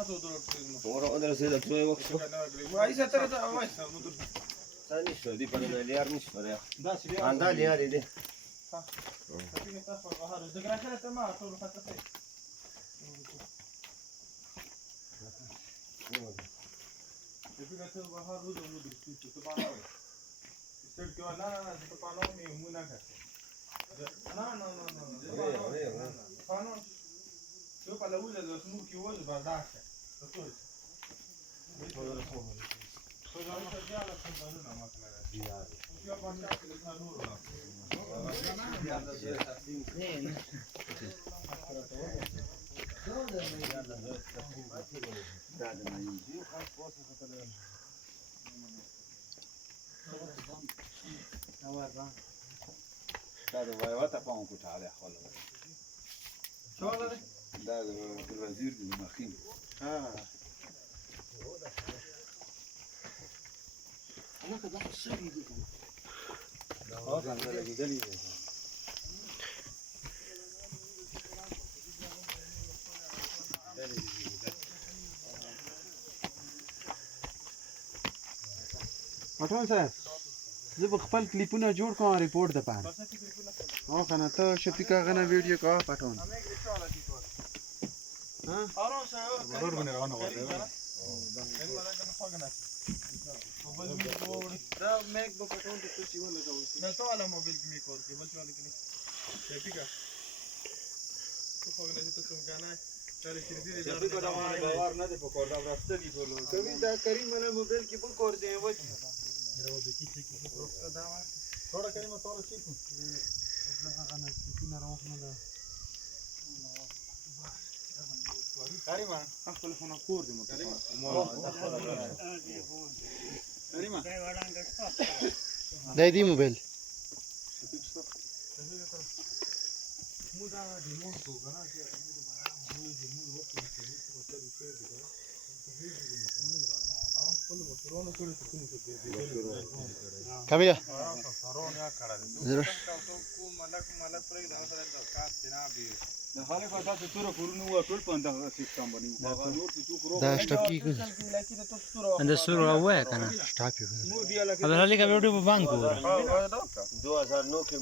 Ora andare se da tu hai occhio. Vai se te da vai se nu Sai nici, di până la iar nici fără ea. da și Andali are de. Ha. Bine ta fac baharul. De grașele te ma, acolo față pe. De bine te baharul de nu știu ce baharul. Este că na de panau mi mâna ca. Na. Panau. Eu pa la uile de nu ki ozi ba da. Tot. Dadı vay ta pão kuchale xol. Şöyle. Dadı vazir di makhim. Ha. Ana kadar sırrı değil. O sen böyle gidelim. پټون صاحب زه به خپل کلیپونه جوړ کوم ریپورت د پاره او کنه ته شفیقا غنه ویډیو کا پټون ها آرام سه. ضرور بنه روانه وره. دا میک به پټون ته څه ولګاو نه ته والا موبایل کې میک ورکې بل څه ولګې نه ٹھیک ہے تو خو نه ته څنګه کنه چاري چې دې شفیق دا باندې باور نه دی په کور دا راستګي ټول. کوي دا کریم والا موبایل کې په کور دی و थोड़ा करीम थोड़ा ठीक हूं. Karima, خپل خونه کور دی مو Karima. دای دی موبایل مو دا ډیمون کو کنه چې مو دې مو وکړو چې مو ته ریپیر کامیلا زرو د خالق تاسو تور کورونه و ټول په دغه سیستم باندې هغه نور څه چوک دا سټاپ کی اند سورو وای کنه سټاپ یو ابل علی کا ویډیو په بانک 2009 کې